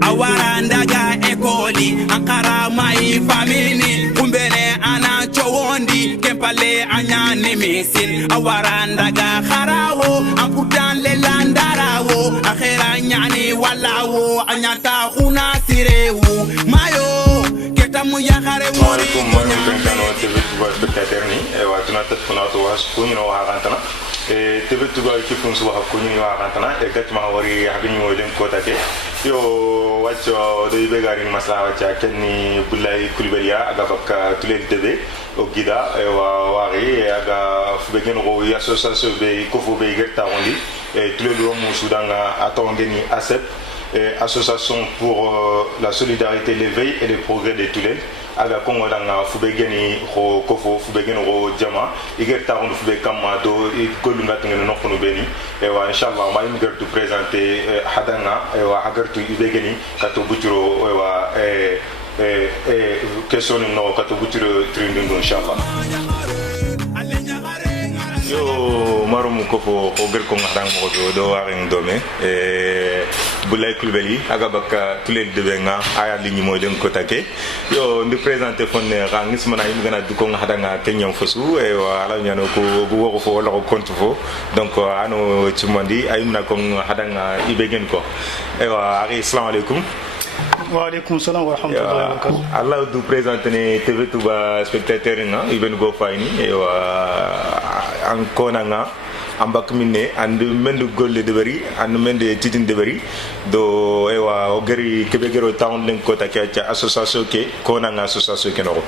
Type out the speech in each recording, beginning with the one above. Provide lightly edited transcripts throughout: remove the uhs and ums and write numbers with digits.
awarandaga ekoli ankara mai famini kumbene ana chowondi kempale anyani misin awarandaga kharawo amputan le landarawo akhera nyani walawo anyata khuna sirewu mayo ketamu ya khare mori tebe tuba ki fun suba ko ni wa kantana e gatma wari habin mo len ko take yo wacco do be garin masla wacca kenni bullay kulibaliya aga bakka tulel debe o gida e wa wari aga fube gen ro association be ko fu be gerta wondi e tulel ro mu sudanga atongeni ASEP association pour la solidarité l'éveil et le progrès de Toulel aga kongo danga fube geni ko kofo fube geni ro jama igerta on fube kamma do gollu ngatngene nokko beni e wa inshallah ma imger to présenter hadanga e wa hagartu ibe geni kato buturo e wa question no kato buturo trindingo inshallah yo marum ko fo ko ger ko ngadang mo do waring dome bulay kulbeli aga bakka tulel de benga aya ligni mo den ko take yo ndi présenter fonne rangis mana yim gana du ko ngadanga kenyam fosu e wala nyano ko bu woko fo wala ko compte fo donc ano cimandi ayimna ko ngadanga ibegen ko e wa ari assalamu alaikum. Wa alaikum salam wa rahmatullahi wa barakatuh. Allah du présenter TV Touba spectateur nga iben go fayni e wa an konanga ambak minne and mendu golle de bari and mende titin de bari do e wa o gari kebegero town len ko ta association ke konanga association ke no.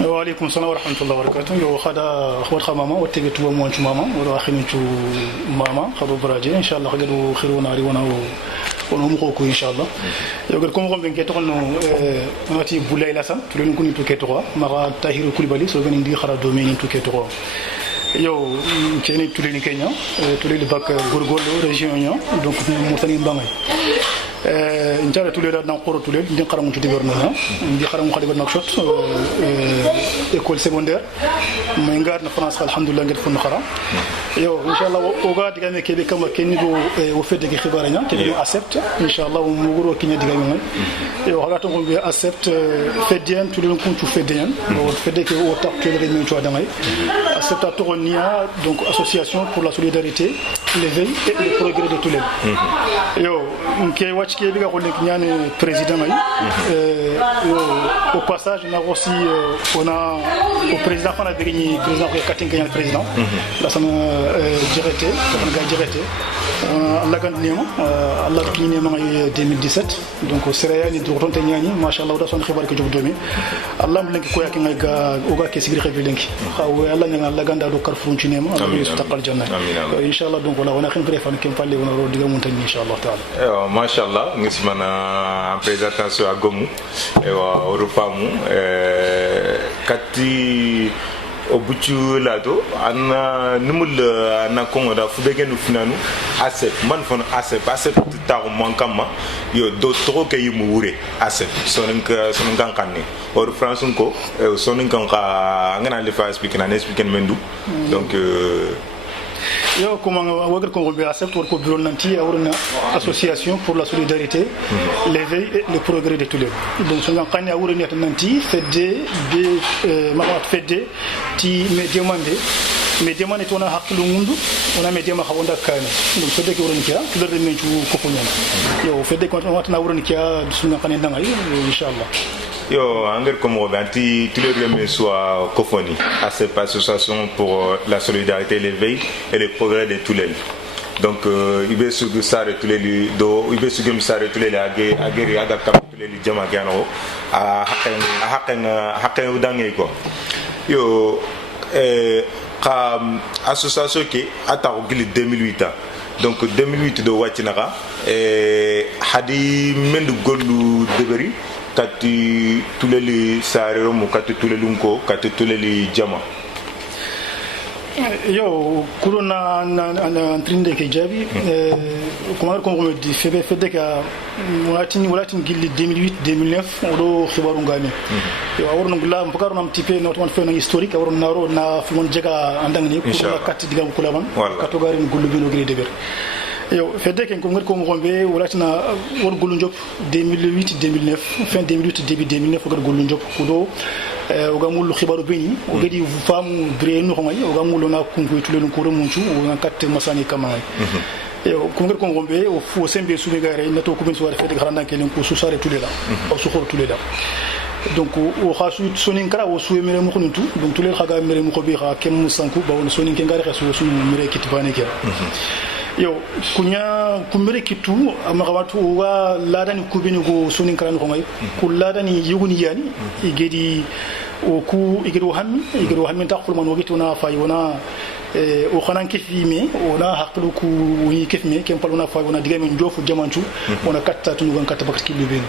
Wa alaikum salam wa rahmatullahi wa barakatuh. Yo khada khwat khamama o TV Touba mo mama o akhini tu mama khadu baraje inshallah khadu khiruna ri wana on ko inshallah yogal ko ko ben keto no mati bulay la sam to len ko ni to keto mara tahiru kulibali so ben ndi khara do men to keto yo keni to len kenya to len bak gorgolo region nya donc mo tani mbangay njara to len na qoro to len ndi khara mo to gouverneur ndi khara mo khadi nak shot école secondaire may ngar na France alhamdulillah ngel fon khara yo inshallah o ga diga me kebe kama kenni do o fedde ki khibara nya kebe accept inshallah mo goro kinya diga me yo haga to ngol accept fedien to le kuntu fedien o fedde ke o tak to le men to adamay accept to nia donc association pour la solidarité l'éveil et le progrès de Toulel yo nke watch ke diga ko nek nyane président ay yo au passage on a aussi on a au président on a gagné président ko katinga président la sama directeur on a directeur Allah gand nema Allah ki nema 2017 donc sereya ni do tonte nyani machallah da son xibar ko job domi Allah mo lenki ko yak ngay ga o ga ke sigri xefi lenki xaw Allah nga Allah ganda do karfun ci nema Allah yustaqal janna inshallah donc wala wana xin grefan kem falle wona ro diga montagne inshallah taala machallah ngismana en présentation à gomu e wa orufamu kati obuchu lado ana numul na kongo da fubegenu finanu ASEP man fon ASEP ta mankama yo do tro ke yimu wure ASEP sonin kankanni or france ko sonin kanka ngana le fa speak na speak mendu donc yo comment wagar ko be ASEP ko bureau nanti awrna association pour la solidarité l'éveil et le progrès de Toulel donc so ngam xani awrna net nanti fedde be ma fedde ti me demande to na haklu mundu ona me dema xawonda kane donc fedde ko wurni kia to le men ci ko ko ñam yo fedde ko watna wurni kia so ngam xani dangay inshallah yo anger comme revanti tous les remets soit cofoni à cette association pour la solidarité l'éveil et le progrès de Toulel donc ibe sugu sare Toulel do ibe sugu sare Toulel ageri aga kam Toulel jama gano a hakken dangi ko yo ka association qui ata ko gili 2008 donc 2008 do watinaka hadi mendu gollu deberi kati tuleli sarero mu kati tulelunko kati tuleli jama yo kuruna na trinde ke jabi comment on dit febe ka walatin gilli 2008 2009 odo khibaru ngani yo awrno ngula mbakaru nam tipe no ton fena historique awrno naro na fulon jega andangni kuruna kati digam kulaban kato gari ngulu bino gili deber yo fedde ken ko ngar ko ngombe walatina wor gollu njop 2008 2009 fin 2008 début 2009 ngar gollu njop kudo o gamul khibaru beni o gadi famu grenu xomay o gamul na kunku tulelu ko remunchu o na katte masani kamay yo ko ngar ko ngombe o fo sembe sumi gare na to ko ben so wara fedde xaranda ken ko su sare tulela o su khor tulela donc o khasu sonin kara o su mere mu khuntu donc tulel khaga mere mu khobi kha kem musanku ba won sonin ken gare khasu su mere kitbane kera yo kunya kumere kitu amagawatu wa ladani kubini go sonin kara ko ngay ku ladani yuguni yani igedi o ku igedi hammi takhul man wogiti na fay wona o xanan kefime ona haqlu ku woni kefme kem paluna fay wona digame njofu jamantu wona katta tunu gon katta bakati kilu ben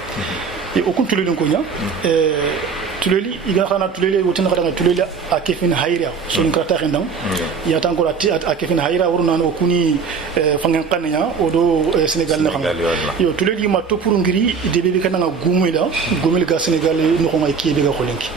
e o kun tulelen ko nya tuleli iga xana tuleli wotin xada tuleli a kefin hayra son krata xendam ya tan ko a kefin hayra waruna no kuni fangen qanya o do Senegal na xam yo tuleli ma to pour ngiri debe be kana gumel ga Senegal no ko may kibe ga xolenki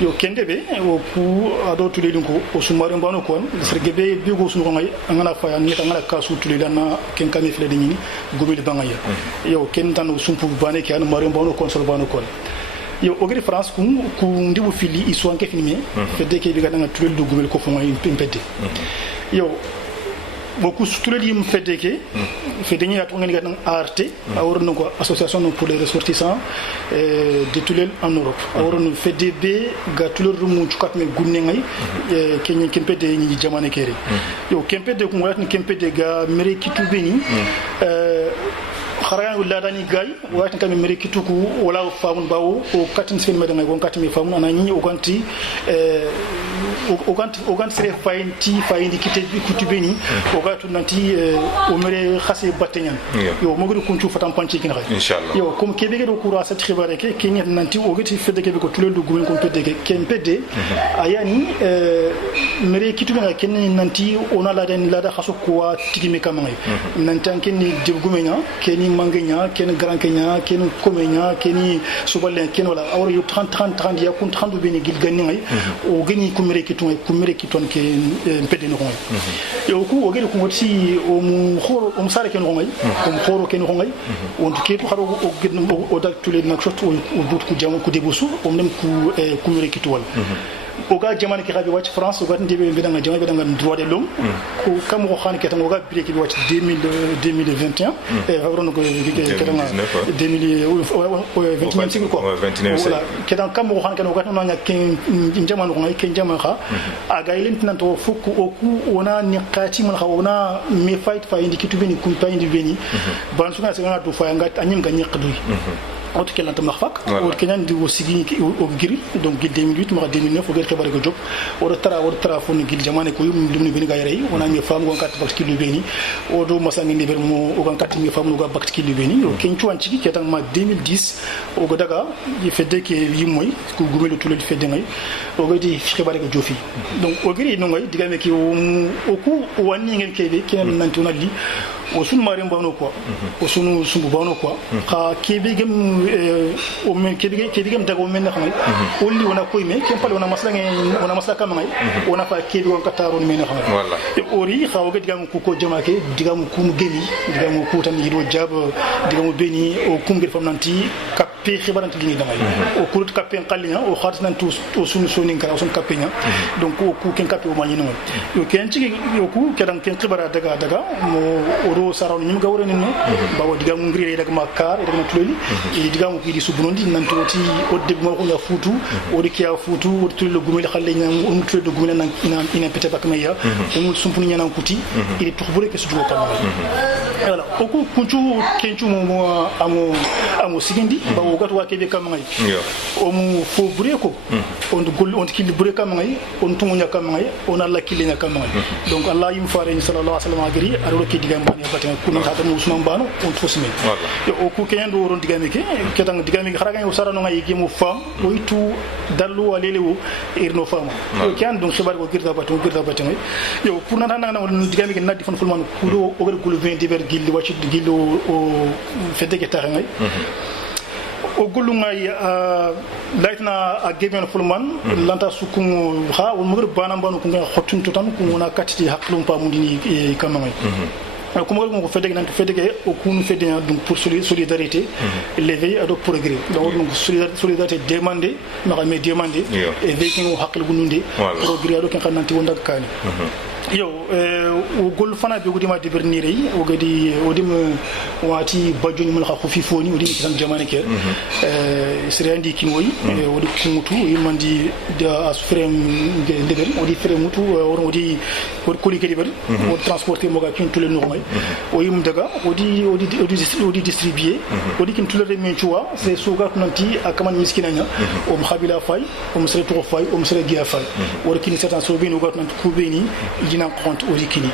yo kendebe o ku ado tuleli ko o sumare mbano ko sergebe be go sunu ko ngay ngana fa ni ngana kasu tuleli na ken kami fele de ni gumel bangaya yo ken tan sumpu bane ki an mare mbano ko sol bano ko yo ogri France ku ndibu fili iso anke filmé fedde ke biga danga tulel do gumel ko fo ngay impedde yo beaucoup tulel yim fedde ke fedde ni ato ngani gadan arte aworno ko association pour les ressortissants de tulel en Europe aworno fedde be ga tulel rumu chukat me gunne ngay kenyen kempede ni jamane kere yo kempede ko ngati kempede ga mere kitu beni xarayan wala dani gay waati kam mere kituku wala faamun bawo o katin sen me dangay gon katimi faamun ana ñi o ganti sere fayindi kite beni o gatu nanti o mere xasse batteñan yo mo gëdu kuncu fatam panci kin xay inshallah yo comme kebe gëdu coura sa xibare ke ñet nanti o gëti fedde kebe ko tulel du gumen ko pedde ke kempede ayani mere kitu nga ken nanti ona la den la da xasu ko tigime kamay nanti an ken ni de gumenya ken mangenya ken grand kenya ken komenya ken subalen ken wala awro yu 30 ya kun 30 beni gil ganni ngay o gani kumere kiton ke pede no ngay yo ku o gani ko wati o mu khoro o sare ken ngay o khoro ken ngay on ke to kharo o gidno o dal tule nak shot o dut ku jamu ku debusu o nem ku kumere kitwal o ga jamane ki xabi wacc France o ga ndebe be danga jamane be danga droit de l'homme ko kam ko xane ketan o ga bire ki wacc 2021 e fawron ko ketan 2021 ko voilà ketan kam ko xane ketan o ga no nya ken jamane ko ngay ken jamane xa aga ilen tan to fukku o ku ona ni qati man xawona me fight fa indi kitu beni kum pa indi beni ban sunga se ngatu fa ngat anyim ga ñeqdu autre qu'elle n'a pas fait au Kenya du Sigi au Giri donc 2008 mara 2009 au Giri ko job o tra fo ni gil jamane ko yum dum ni ben gayre on a mi fam gon kat bakki lu beni o do masangi ni ber mo o gon kat mi fam go bakki lu beni o ken tuan ci ki tan ma 2010 o go daga yi fedde ke yi moy ko gumelu tulel fedde ngay o go di xibare ko jofi donc o Giri no ngay digame ki o ku wani ngel kebe ken nan tunali o sunu mari mbano quoi o sunu sumbu bano quoi ka kebe gem o men kebe gem dago men xamay o li wona koy me kem pale wona masla kam ngay wona fa kebe won kataro men xamay walla o ri xaw ga digam ku ko jamake digam ku mu gemi digam ku tan yido jab digam beni o kum gel fam nanti kappe khibarante li damay o kurut kappe qallinya o khat nan tous o sunu sonin kara son kappe nya donc o ku ken kappe o ma nyino yo ken ci yo ku kedan ken khibara daga mo o sarawni nyim gawre ni no bawo digam ngiri daga makar daga na tuleli e digam ko di subunondi nan toti o deb mo ko ya futu o de kiya futu o tulelo gumel khalle nyam o tulelo gumel nan ina pete bakmeya o sumpuni nyana kuti il tukhbure ke sujugo kamara voilà o ku kunchu kenchu mo amo sigindi bawo gato wa kebe kamay o mu fo bure ko on gol on kili bure kamay on tumunya kamay on alla kili nya kamay donc allah yim faare sallallahu alaihi wasallam agri aro ke digam bani baten kun hada mo usman banu on fosme o ku kendo woron digame ke ketang digame kharaga o sarano ngay gemu fam o itu dallu walelewo irno fam o kyan donc sobar ko girda baten yo pour nan nan digame ke naddi fon fulman kudo o gol 20 diver gilli wacci gillo o fedde ke taxay o gulungay laytna a gemen fulman lanta sukum ha o mugir banam banu ko ngal khotun tan ko wona katiti haklum pa mudini kamay comme on fait des au coup fait donc pour solidarité l'éveil à donc progrès donc solidarité demandée mais demandé et veille on hakkel gununde progrès donc kan nanti wonda kani yo o gol fana be gudima de bernire o gadi o dim wati bajoni mun kha fi foni o dim tan jamane ke sere andi kin woyi o di mutu o mandi da asfrem ndebel o di frem mutu o di ko koli ke debel o transporter mo ga kin tule no may o yim daga o di distribuer o di kin tule de men tuwa c'est souga nanti akaman miskinanya o mkhabila fay o msere to fay o msere gia fay o kin certain sobini o gat nanti kubeni dina compte o dikini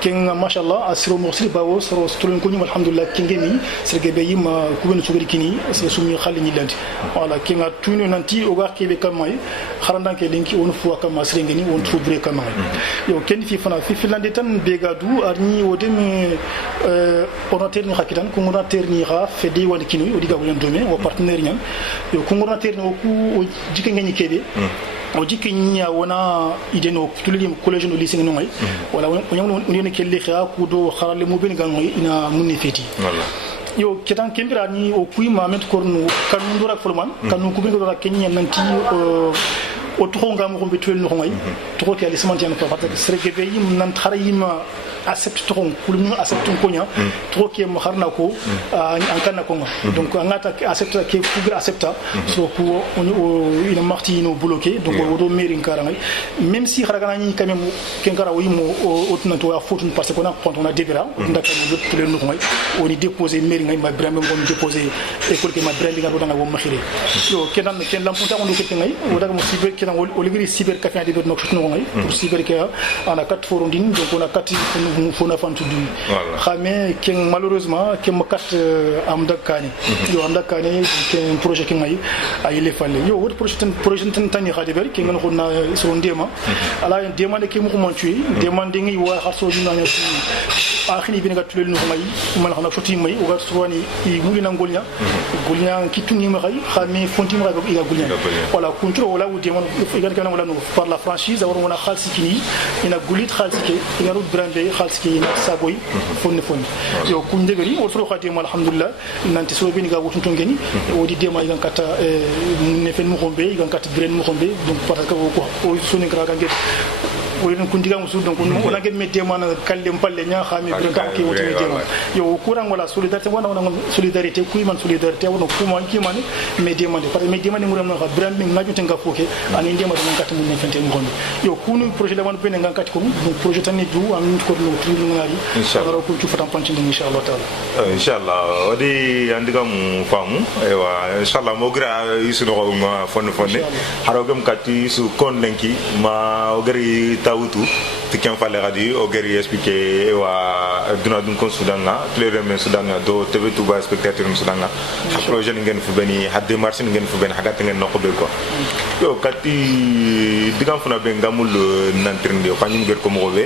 ken machallah asiro morsli bawo soro stolon ko ni alhamdulillah kengemi serge be yima kuben sugri kini se sumi khali ni landi wala kenga tunu nanti o ga kebe kamay kharanda ke linki on fu akama serengeni on tubre kamay yo ken fi fana fi finlande tan be gadu arni o dem onater ni hakitan ko onater ni ha fedi wal kini o diga wulen dome o partenaire nyam yo ko onater ni o ku o jikengeni kebe o jikki nya wona ideno tulli college no lycée no ngay wala on kelli kha ku do kharale mo ben gan ngay ina munni feti yo ketan kembira ni o kuy ma met korno kanu ndora fulman kanu ku bin do kenya nanti o to ngam ko betul no ngay to ko kali semantian ko fatak serege be yim nan tarayima accepte ton kulmu accepte ko nya to ke mo harna ko an kanna ko donc ngata accepte ke fugra accepta so ko ina marti no bloqué donc o do mairie karangay même si kharaga ni quand même ken kara o yimo o tunanto ya faute parce qu'on a quand on a débira ndaka no tout le no ngay on est déposé mairie ngay ma brame ngom déposé école ke ma brame ga do nga wo makhire yo kenan ken lampunta on do ke ngay o daga mo cyber kenan o ligri cyber café de no chutno ngay pour cyber ke on a 4 forondine donc on a 4 fona fantu du xamé ken malheureusement ken makat am dakani yo am dakani ken projet ken ay le falle yo wot projet tan khadi ber ken ngon xona so ndema ala demande ke mo ko mantué demande ngi wa xarso ñu na akhini bi nga tulel no may man xana foti may o ga sowani i mulina ngolnya golnya kituni ma xay xamé fonti ma ga iga golnya wala contrôle wala ou demande iga kana wala no par la franchise awon wona khalsi kini ina gulit khalsi ke iga ru brande khalsi ina sagoy fonne yo kunde gari o soro khati mo alhamdulillah nanti so be ni ga wotun tongeni o di dema iga kata ne fen mo xombe iga kata bren mo xombe donc parce que o soni gra ga ngel o yen kundiga musu donc on a gemme dema na kalle palle nya khami bren ka ki wotu dema yo kurang wala solidarité wona solidarité kuy man solidarité wona kuma ki man me demande parce que me demande mo na bren mi ngaju tenga foke ani dema do ngata mo ne fente mo xombe yo kunu projet la wan be ne ngati ko donc projet tan ni du am ko no tribunal inshallah ko ci fatam panci inshallah taala inshallah odi andiga mu famu ewa inshallah mo gra yisuno ko ma fonne harogam kati su kon lenki ma ogari tawutu tikem fale radio ogari expliquer ewa duna dun kon sudanga claire men sudanga do tv tuba spectateur sudanga ha projet ngeen fu beni ha démarche ngeen fu ben hagat ngeen noko be ko yo kati digam fu na be ngamul nantrinde ko nyim ger ko mo be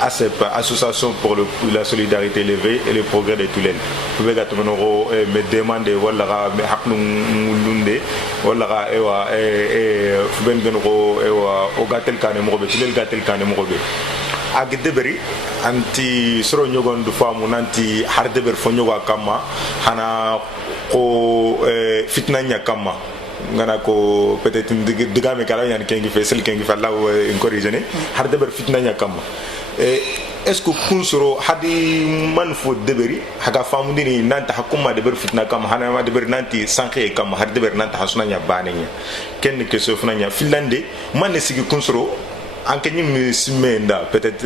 ASEP, Association pour la solidarité élevée et le progrès de Toulen. Vous pouvez me demander voilà me haknu lunde voilà ewa ben genro ewa o gatel kane mo be Toulen gatel kane mo be ag deberi anti soro nyogon du famu nanti har deber fo nyoga kama hana ko fitna nya kama ngana ko peut-être digame kala yan kengi fesel kengi falla encourager har deber fitna nya kama est-ce que kunsoro hadi man fo deberi haga famu dini nanta hakuma deber fitna kama hana ma deber nanti sanke kama har deber nanta hasuna nya banenya ken ke so funa nya finlande man sigi kunsoro anke nyim simenda peut-être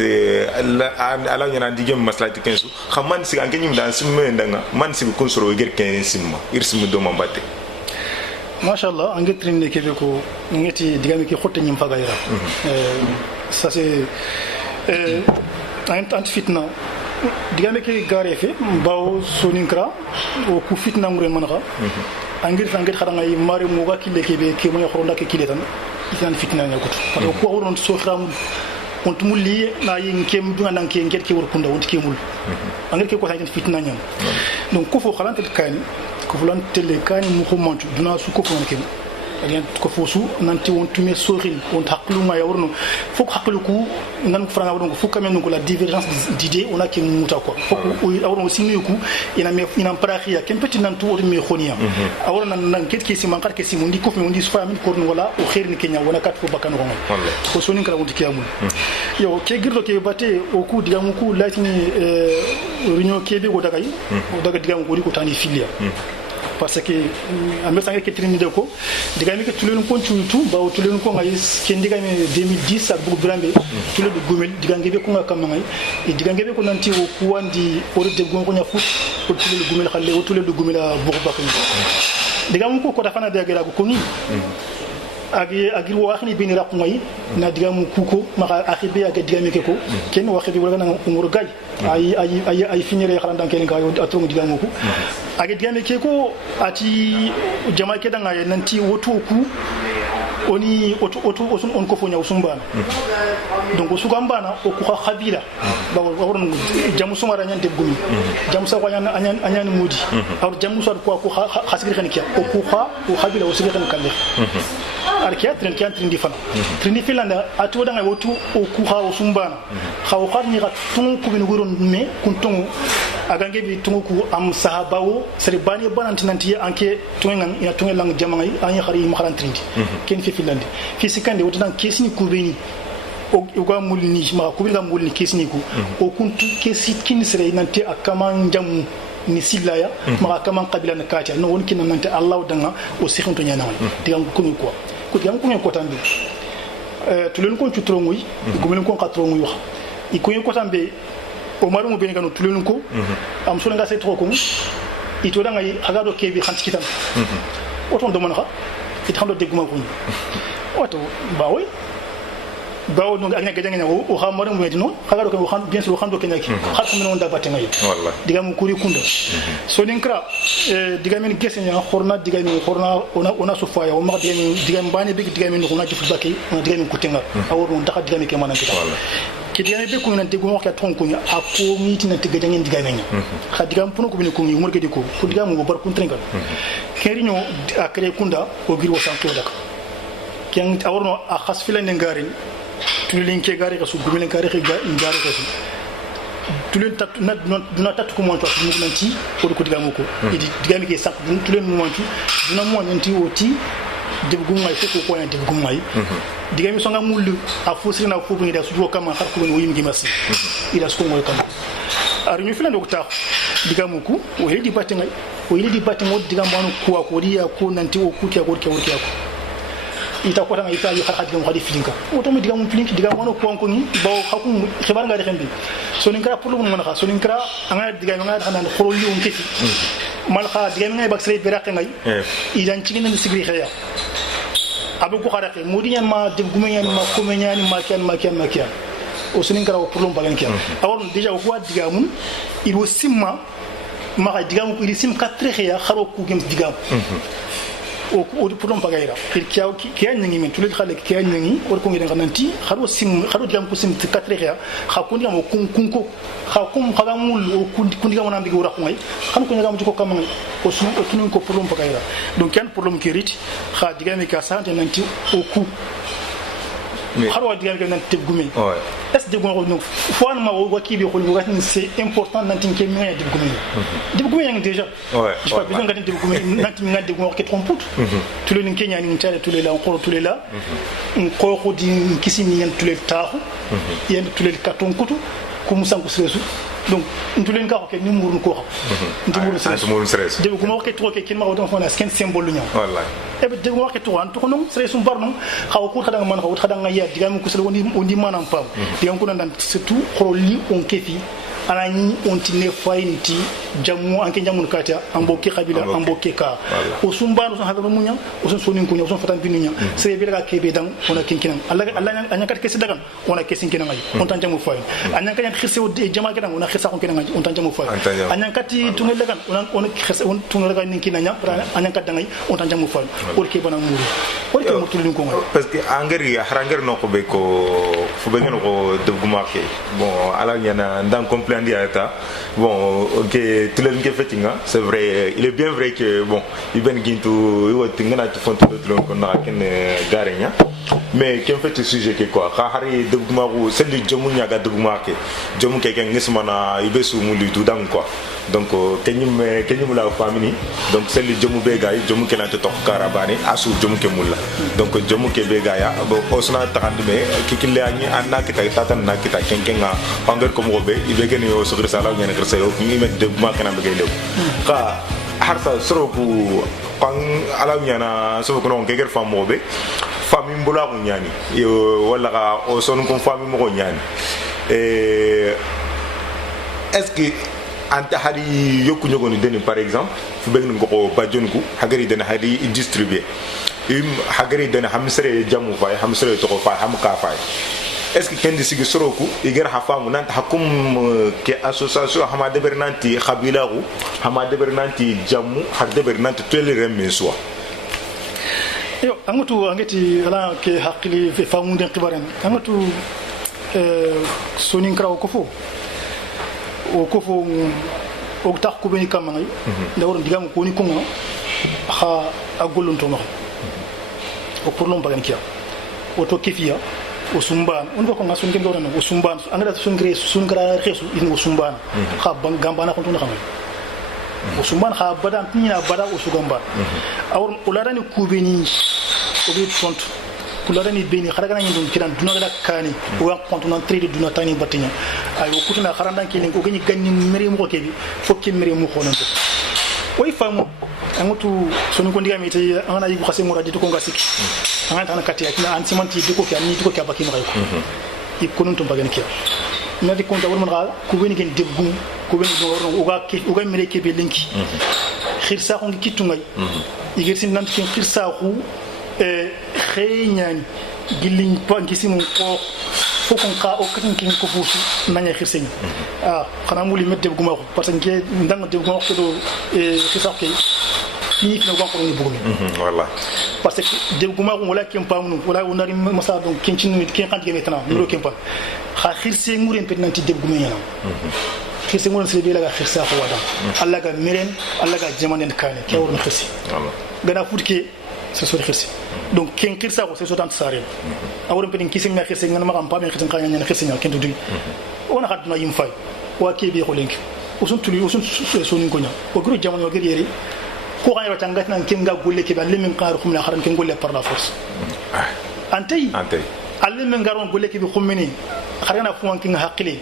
ala nyana digem maslati kensu xamman sigi anke nyim dan simenda nga man sigi kunsoro ger ken simma irsimu do mambate machallah ange trine kebe ko ngeti digami ki xotte nyim faga yara ça c'est ant fitna digame ke garefe bawo soninkra o ku fitna ngure manxa angir xadanga yi mari mo ga kille kebe ke mo xoronda ke kile tan itan fitna nyakut parce que ko woron so xram on tumuli na yin kem dunga nan ke ngel ke wor kunda won ke mul angir ke ko tan fitna nyam donc ko fo xalantel kani ko fulan tele kani mu ko montu duna su ko fon ke rien ko fosu nanti on tume sorin on haklu ma yaworno fok haklu ku nan franga wongo fok kamen ko la divergence d'idées on a ki muta ko fok awro sinu ku ina parakhia kem petit nan to me khonia awro nan ket ki siman kar ke simu ndi ko ndi sufa min korno wala o khair ni kenya wala kat fo bakano ko sonin kala wonti kiyamul yo ke girdo ke bate o ku digamu ku latini réunion kebe go daga digamu ko tani filia parce que amel sangue ke trini de ko digami ke tulen ko chutu ba tulen ko ngai ke digami 2010 ak bu grambe tulen de gomel digange be ko ngakam ngai e digange be ko nanti o kuwandi o de gongo nya fut ko tulen de gomel khalle o tulen de gomel bu bakani digamu ko dafana de gara ko ni agi waxni bini raq ngoy na digamu kuko maka akhibe aga digami ke ko ken waxi bi wala na umur gaj ay finire xalan dan ken gayo atrum digamu ko agi digami ke ko ati jama ke danga nanti woto ku oni oto on ko fonya usumba donc usugamba o ko khabila ba waron jamu sumara nyan debgumi jamu sa wanya anyan mudi aw jamu sa ko khasgir kan kiya o ko khabila o sigir kan kalle arkiya tren di fana tren di filanda atu danga wotu o ku ha usumbana khaw kharni ga tun ku bin guron me kun tun agange bi tun ku am sahabawo sari bani banantinanti anke tungan ina tungan lang jamai ani khari makharan tren ken fi filande fi sikande wotu dan kesini ku beni o ga mulni ma ku bi ga mulni kesini ku o kuntu kesi kin sere nanti akaman jamu ni silaya ma akaman qabila na katia no won kin nanti allah danga o sikhinto nyana digam ko ni ko ko diam ko ko tambe tulen ko tutrongoy gumen ko katrongoy wax iko ko tambe o maru mo beni kanu tulen ko am so nga se tro ko ito danga agado kebi khanti kitam oton do man kha it khando deguma ko oto bawoy bawo no agna gadanga o ha maru mo medino agado ko khan bien sûr khando kenaki khar ko non da batengay wallahi digam kuri kunda so ninkra digam en gesenya khorna digam khorna ona sufaya o ma digam bani big digam no na jifu bakay on digam ko tenga awor no dakha digam ke manan kita ki digam be ko nan te go ka ton ko nya ako miti na te gadanga digam nya kha digam puno ko bin ko ngi murge de ko digam go bar kun trengal keriño akre kunda o giro santo dak ken awor a khas filan ngari tulen ke gari ka su gumen gari ke ngari ka su tulen tat na duna tat ko mo to mu nanti ko digam ko idi digam ke sak tulen mo wantu duna mo nanti oti debgum may ko yan debgum may digam so nga mulu a fosri na fu ngi da su ko ma xar ko no yimi masi ila su ko mo kam ari mi filan dokta digam ko o hedi batenga o hedi batenga digam banu ko riya ko nanti o ku ke ko ita ko tan ita yu xaxat gam xadi filinka o tammi digam filinki digam wono ko ni baw xakum xibar nga defembi so ni kra pour lu mo na so ni kra anga digam nga xana xoro yu nkefi mal xa digam nga bak sey beraq ngay idan ci ngene sigri xeya abu ko xarate modi ñan ma dem gumen ma ko ñani ma kian o so ni kra pour lu bagan kian awon déjà ko digamun il wo simma ma digam ko il sim 4 xeya xaro ko gem digam o pour pagayra il kiya ngi men tulil khale kiya ngi or ko ngi nanti kharo diam ko sim 4 ya khakundi mo kunko khakum khagamul o kundi ga monambi wura ko ngai kan ko ngam ko kam o su o tunun ko pour pagayra donc yan problème ki rit kha digami ka sante nanti o ku kharo digami ka nanti gumi est de gon no fon ma o wakibi ko ni c'est important nanti ke mi de gumi yang déjà je pas besoin de gumi nanti mi ngade gon ko tromput tous les Kenya ni ntale tous les là encore tous les là ko ko di kisimi yan tous les taxu yan tous les carton kutu ko musanku sesu donc ntulen ka ko ni murun ko xam ntumurun stress de ko mo ko to ke kin ma do fona sken symbole ñu wallahi e be de ko ko to an to non stress um barno xaw ko xada man xaw xada nga ya digam ko sel wondi manam pam digam ko nan surtout xolli on kefi anani on tine fainti jamu anke jamu kata amboki kabila amboki ka o sumbano so hadaru munya o so sonin kunya o so fatan binunya sey bi daga kebe dan ona kinkinan allah anya kat kesi dagan ona kesin kinan ngai on tan jamu fain anya kan khirse o jama kinan ona khirsa ko kinan ngai on tan jamu fain anya kati tunel dagan ona khirse on tunel dagan kinanya anya kat dangai on tan jamu fain o ke bana muru o ke mutulin ko ngai parce que angari harangar no ko be ko faut bien qu'on devrait marquer bon alors il y en a dans compléndi à ta bon ok tout le monde fait tinga c'est vrai il est bien vrai que bon il ben gintu il va tinga na font tout le monde qu'on a ken garenya mais qui fait ce sujet que quoi khari devrait marquer c'est le jomu nyaga devrait marquer jomu keken ngismana ibesu mulu tout dang quoi donc kenyum la famille donc c'est le jomu begay jomu kelante tok karabani asu jomu ke mulla donc jomu ke begaya bo osna takandme kikille ani anna kita tatan na kita kenkenga panger ko mo be ibegene yo sogre sala ngene kerse yo ni met de ma kana begay lew ka harta soroku pang ala nyana so ko non keger famo be famille mbula ko nyani yo wala ka o son ko famille mo ko nyani est-ce que anta hadi yokku ñogoni deni par exemple fu begn ko bajonku hagari deni hadi distribuer hagari deni hamsere jamu fay hamsere to ko fay ham ka fay est-ce que kendi sigi soroku igar hafamu nan hakum ke association hama de bernanti khabilahu hama de bernanti jamu har de bernanti tele remme so yo angatu angeti ala ke hakili fe famu den kibaren angatu sonin kraw ko fo o kofo o tax ko beni kam ngay da won digam ko ni ko nga ha agolon to no o pour lom bagan kia o to kefia o sumban on ko nga sun ngem do o sumban angada sun gra resu in o sumban ha bang gambana ko to na xam o sumban ha badan tinina bada o sugamba awon o ladani ko beni o bi tonto kularani beni kharaga ngi dum kiran duna la kani o wa kontu nan trade duna tani batinya ay o kutuna kharanda kini ko gani ganni mere mo ko kebi fokki mere mo ko nan to way famu amutu sonu ko ndigami tay ana yi ko xasse mo radito ko ngasiki ana tan katti akina an simanti diko ki ani diko ki abaki mo ko i konun to bagani ki na di konta won man ko beni gen debgu ko beni do worno o ga mere kebi lenki khirsa ko ngi kitungay igirsin nan kin khirsa ko xeyñani gilliñ panki simu ko fokon ka o katin kin ko fusu nanya xirseñ xana muli medde bu ma ko parce que ndang de bu ma ko do xisaqé ni fi no ko ni bugumi wallahi parce que de bu ma ko wala kem pamnu wala wonari masa donc kin ci ni kin xant gene tan no kem pa xa xirse nguren petnanti de bu mi yana xirse nguren se be la xirsa ko wada alla ga miren alla ga jamanen kane ke won xirsi gana futke c'est sur xirsi donc ken xirsa ko c'est sur tant sarel awon pedin kising na xirsi ngana ma xam pa ben xitin xanya na xirsi na ken du on a xatna yim fay wa ke bi xolenki usun tuli usun sonin ko nya o gro jamano gari yeri ko xayra tangat nan ken ga golle ke ba lemin qaru khumna xaran ken golle par la force antay alle men garon golle ke bi khumni xarana fu wanki nga hakili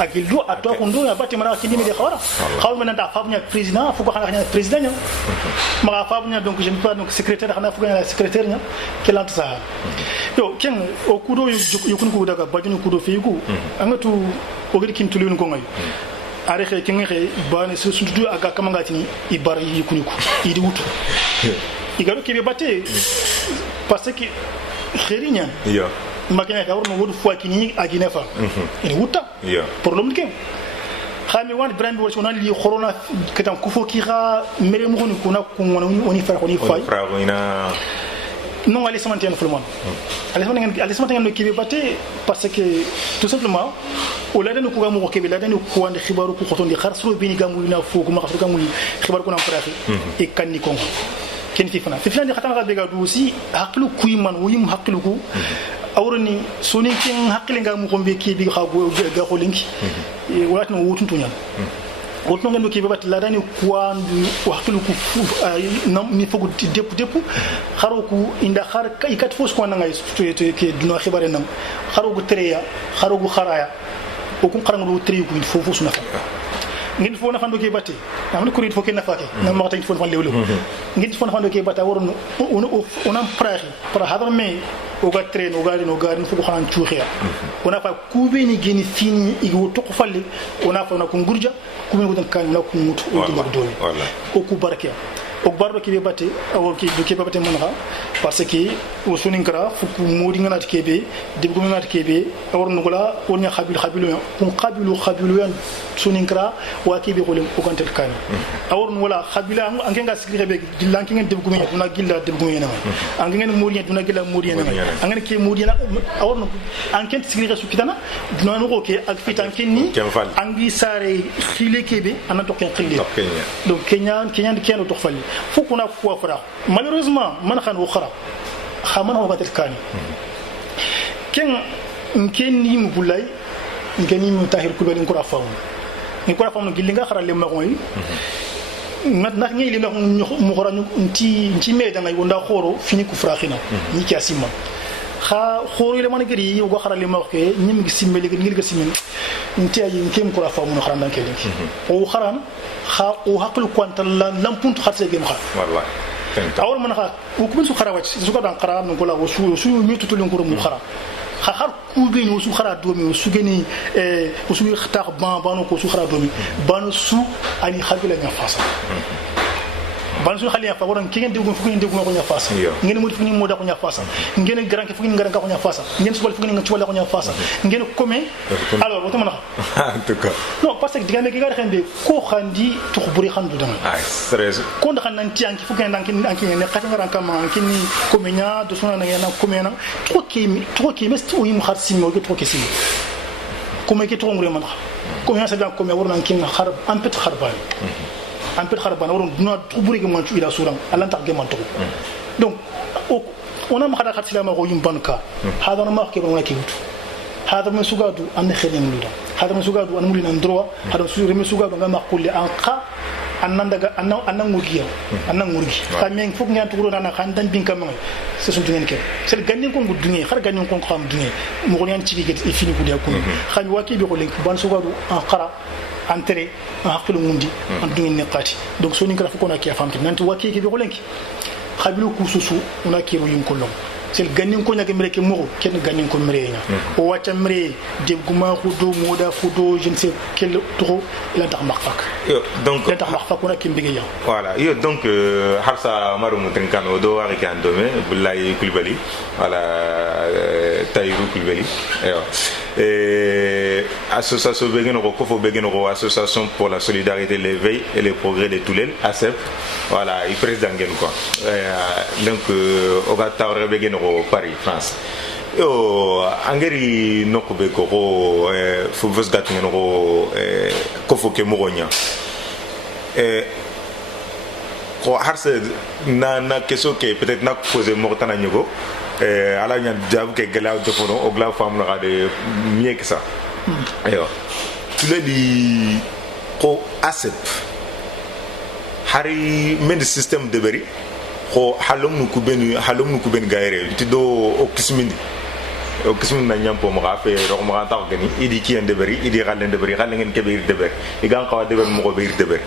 akildo atwa ko ndo ya bati mara kindi me de khawra xaw men da fabunya président fu ko xana président nya ma fabunya donc je ne pas donc secrétaire xana fu ko secrétaire nya kelant sa yo ken o kudo yukun ko daga bajunu kudo fi ko angatu o gidi kin tulun ko ngay are xe ken xe bane se sundu aga kamanga tini ibar yukun ko idi wutu igaro ke be batte parce que khirinya yo makina ka warno wodu fo kini agina fa ni wuta problème ke khami wan brand wo sona li corona ketam ko fo ki ra mere mo ko na ko woni fa ko ni fay non allez semantier no fulmon allez semantier no kibe batte parce que tout simplement o la dano ko gamu ko kebe la dano ko wande khibaru ko xotondi kharsro bi ni gamu na fo ko ma khafru gamu khibaru ko na faraxi e kanni ko ken fi fana khatan ga be ga du aussi haklu kuyman wuyim haklu ko awroni soni ken hakkile nga mu ko be ki bi xago ga ko linki wala tan wutuntu ñan wotno ngam ki be bat la dani kwandu waxtu ko nam ni fogu depu xaro ko inda xar kay kat fos ko na ngay ke duna xibare nam xaro go treya xaro go xaraya ko ko xarango do treyu ko fofu suna ngin fo na fando ke batte amna ko rit fo ken nafake nam ma tan fo fan lewlu ngin fo na fando ke batta woron on am prahi para hadar me o ga train o ga no ga fu ko xanan ciuxiya ona fa kube ni geni fini igi to ko falle ona fa na ko ngurja ko me ko tan kan na ko mutu o di do o ku barke o bardo ki be batte awol ki do ke batte man ha parce que o sunin kara fuku modi ngana kebe de ko ngana kebe awor nugula on nya khabilu on khabilu yan sunin kara wa kebe ko len ko kantel kan awor wala khabila an nga sikri be dilanki ngeen de ko ngena duna gilla de ko ngena an ngeen modi duna gilla modi ngena an ngeen ke modi na awor no an ken sikri su kitana duna no ko ke ak fitan kenni an gi sare khile kebe an to ken khile donc kenyan keno to fali fukuna ko fara malheureusement man khan wo khara khaman ho batel kani ken ni mu bulay ken ni mu tahir ko ben ko rafaw ni ko rafaw no gilinga khara le ma koy mat nak ngi li nak mu khara nti meda ngay wonda khoro fini ku frakhina ni kiasima kha khoro le man gari yo go khara le ma ke ñim gi simmeli ngir ga simin nti ay kem ko rafaw mu khara ndanke lenki o kharan kha o hakul kwantal lampuntu khatse gem kha wallahi awol man kha o kubin su khara wacc su ko dan khara no ko la su mi tutulun ko mu khara har kube ni su khara domi su geni su khata ban ko su khara domi ban su ani khabila nya fasa ban su khali ya fa woran kigen degum fukin degum ko nya fasa ngene mo fukini mo da ko nya fasa ngene gran ke fukini gran ka ko nya fasa ngene subal fukini ngene subal ko nya fasa ngene comme alors woto man en tout cas non parce que digame ki gar xende ko xandi to khuburi xandu dama ay stress ko ndax nan ti anki fukin nan kin anki ne khati ngaran kama kini comme nya do suna na ngena comme na to ki mes o yim kharsi mo to ki simi comme ki to ngure man comme nya sa dan comme wornan kin kharb am pet kharban en peut kharbana woron duna tuburi ke manchu ila suram allah tak ge mantu donc on am khada khatila ma ko yimbanka hada ma ke ba ke wutu hada ma sugadu an khirem luda hada ma sugadu an mulina ndroa hada su reme sugadu ngama kulli an kha annan daga annan murgiya annan murgi kamen fuk ngan tuguro na khan dan bin kam c'est son dungen ke c'est ganin ko ngudunge khar ganin ko xam dunge mo ko ñan ci ge fini ko dia ko khami waki bi ko lek ban sugadu an khara entré haklu mundi an dungen niqati donc so ni kala fukona ki afamti nanti waki ki bi ko lenki khabilu kususu una ki ro yum kolom sel ganin ko nyake mreke mo ken ganin ko mreña o wacca mre de guma khudo moda khudo je ne sais quel trop la tax makfak yo donc la tax makfak ona ki mbige ya voilà yo donc harsa marumu tenkano do wari kan dome billahi kulbali voilà tayru kulbali yo association begeno ko fo begeno ko association pour la solidarité l'éveil et le progrès de Toulel ASEP voilà il président ngel quoi donc o ga tawre begeno ko Paris France yo angeri nokube ko fo vos gat ngeno ko fo ke mogonya ko harse na question que peut-être na poser mortana nyego ala nya jab ke galaw defono o gla fam na de mieux que ça ayo tu le di ko ASEP hari men système de beri ko halum nu kuben gaire ti do o kismindi na nyampo mo gafe ro mo ta gani idi ki en de beri idi galen de beri galen ngeen ke bir de beri igan qawa de beri mo bir de beri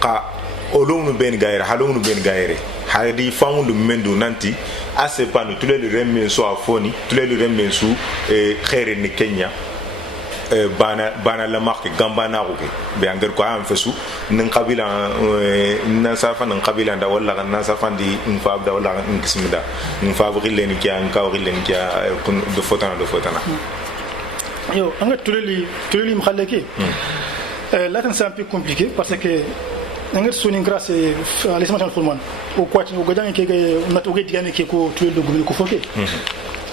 ka olonu ben gaire halonu ben gaire hadi famundu mendu nanti ASEP no tule le remen so afoni tule le remen su khaire ni Kenya bana la marque gambana ko be anger ko am fesu nan qabila nan safa nan qabila da walla nan safa di infa da walla in kismida in fa bu rileni ki an ka rileni ki kun do fotana yo anga tule li mkhalleki là c'est un peu compliqué parce que nangir suni grâce à l'estimation formal au quoi tu gagne que na to gadiane ke ko tule do gumi ko foké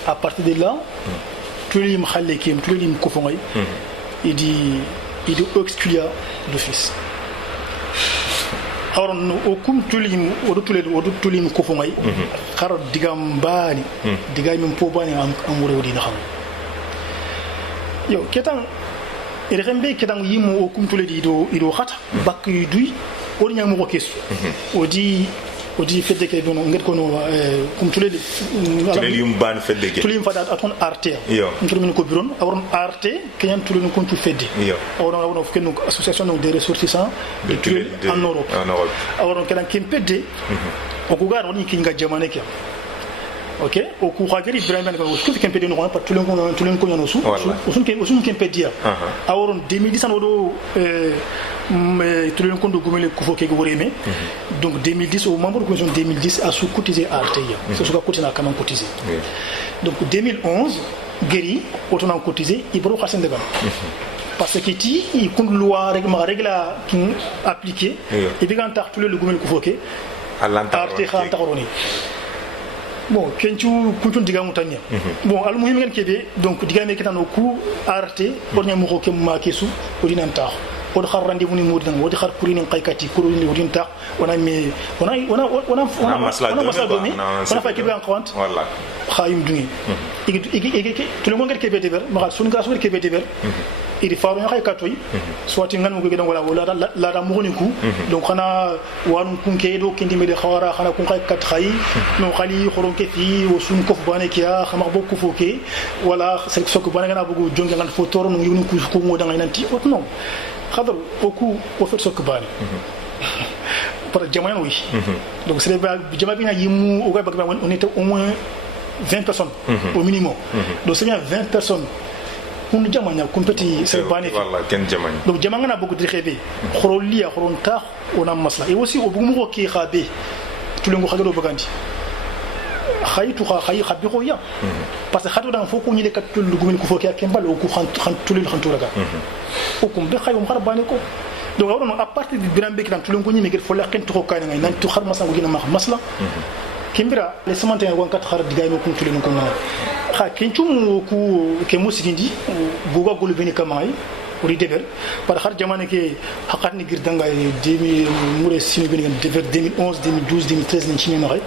à partir de là tulim khalekim tulim kofongay il dit exclure d'office alors au kum tulim tulim kofongay khar digam bani digay min po bani am wori na xam yo ketan ire rembe ketan yimu au kum tuledi do khata bak yuduy wori nyam ko kesu odi fedde ke dono nget ko no kum tuledi yum ban fedde ke tulim fada aton arte ngir min ko buron awron arte kenyan tulun ko tu fedde awron fukeno association des ressortissants de Toulel en Europe awron kenan kimpedde o ko gar woni kinga jamane ke ok o ku khageri ibrahim ko ko kimpedde no pas tulen ko nyano su usun kimpedde awron 2010 wodo mais tout le monde compte gomele kufo ke goreme donc 2010 au membre de commission 2010 a sous cotisé arte c'est ce que cotisé na quand cotisé donc 2011 guéri autant cotisé il bro xassen de parce que ti il compte loi règle qui appliquée et puis quand tout le gomele kufo ke arte khan taxoroni bon kencu kuntun diga mutanya bon al muhim ngel kebe donc diga me ketano ku arte ornya mo ko kemma kesu odinan tax od xar rendez-vous ni modinan wodi xar pour ni qaykati ko ni odin tax ona me ona masla domi ona fa kebe en compte wala khayum dungi igi tout le monde ngel kebe deber ma sun ga sun kebe deber il faut rien katoy soit ngan mo gidan wala la da mo ku donc xana wanu kunke do kindi me de xawara xana kun kay kat xay no xali xoron ke fi wo sun ko bane kiya xama bokku foke wala c'est sok bane ngana bugu jonge ngal fo toro no yunu ku mo da ngay nanti ot non xadar oku o fet sok bane par jamono wi donc c'est ba jama bi na yimu o ga ba on était au moins 20 personnes au minimum donc c'est bien 20 personnes on jamanya compétit c'est bani voilà ken jamanya donc jamanga na beaucoup de rêver khorolia khoronta on a masla et aussi au bumu ko ki khabe tout le ngo khagado bagandi khaytu khayi khabi ko ya parce que khatu dan foko ni le kat tout le gumel ko foki akembal o ko khan tout le khan touraga o kum be khayum khar bani ko donc on a partir du grand bec dans tout le ngo ni me gel fo la khen to ko kana nan tu khar masla ko gina masla kimbira les semantaires gon kat khar digay mo ko tout le ngo na ha kenchum ku ke musigindi goga golu beni kamay uri deber par har jamane ke hakatni girdanga demi mure sinu beni deber 2011 2012 2013 ni chini mare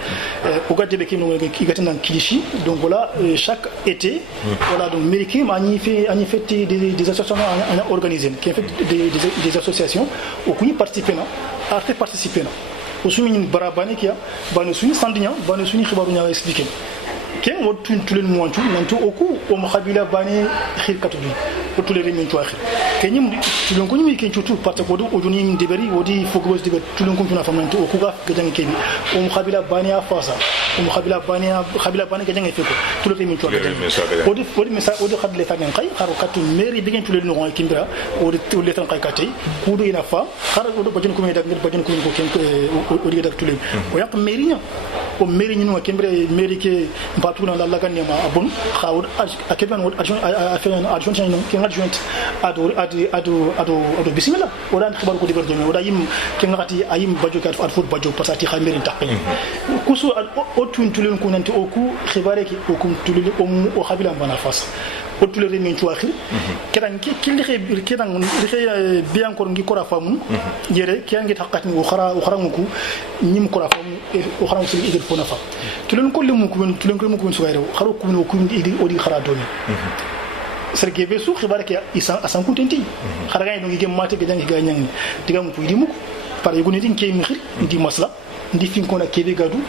o gadde be kim no ki gatana kilishi donc voilà chaque été voilà donc mériki ani fait des associations organisées qui fait des associations au kuni participer na a fait participer na o sumi barabane kia banu suni sandinya banu suni khibaru nya expliquer ken wo tulen mo wantu nanto oku o makhabila bani khir katubi o tulen min to akhir kenyim tulen ko nyimi ken tutu parce que do o joni deberi wodi fogos deberi tulen ko tuna famanto oku ga gajan kebi o makhabila bani afasa o makhabila bani gajan feko tulen min to akhir wodi mesa wodi khadle tamen kay kharo katu meri bigen tulen no kimbira wodi tulen tan kay katay kudo ina fa kharo do bajen ko me dag bajen ko ken o di dag tulen o yak meri nya o meri ni no kimbira meri ke batuna la laganne ma abun khawud akeban wod adjoint non ki adjoint ado bismillah odan khibar ko diber domi oda yim ki ngati ayim bajo kat at foot bajo passati khamerin takki kusu o tuntulen ko nanti o ku khibare ki o kum tulil o khabila bana fas o tulere min to akhir kedan ki li kedan li bi encore ngi kora famun jere ki ngi takati o khara nguku nyim kora famun o khara musul igel fona fa tulen ko limu ko tulen ko ko so gayro kharo ko no ko idi odi khara domi serge be su khibare ki isa asan kuntenti khara gay no ngi gem mate ga jangi ga nyang digam ko idi muko par yuguni din ke mi khir ndi masla ndi fin ko na kebe gadu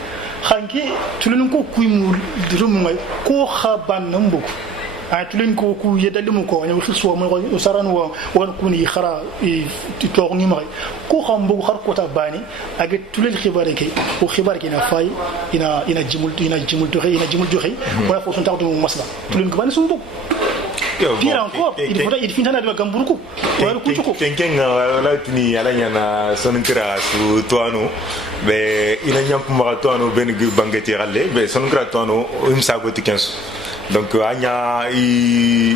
khanke tulen ko kuimu dirum ngai ko khaban nambuko a tulen ko ku yedalimu ko nyaw xiswa mo saran wa kuni khara ti torni mari ko xambu xar ko ta bani ak tulen xibare ke o xibare ke na fay ina jimul joxe wala fo son tawdu masla tulen ko bani sumbu pire encore il finit na de gamburku wala ku chuko kenken wala tuni ala nyana sonkra su toano be ina nyam ma toano ben gu bangeti ralle be sonkra toano imsa goti 15 donc anya i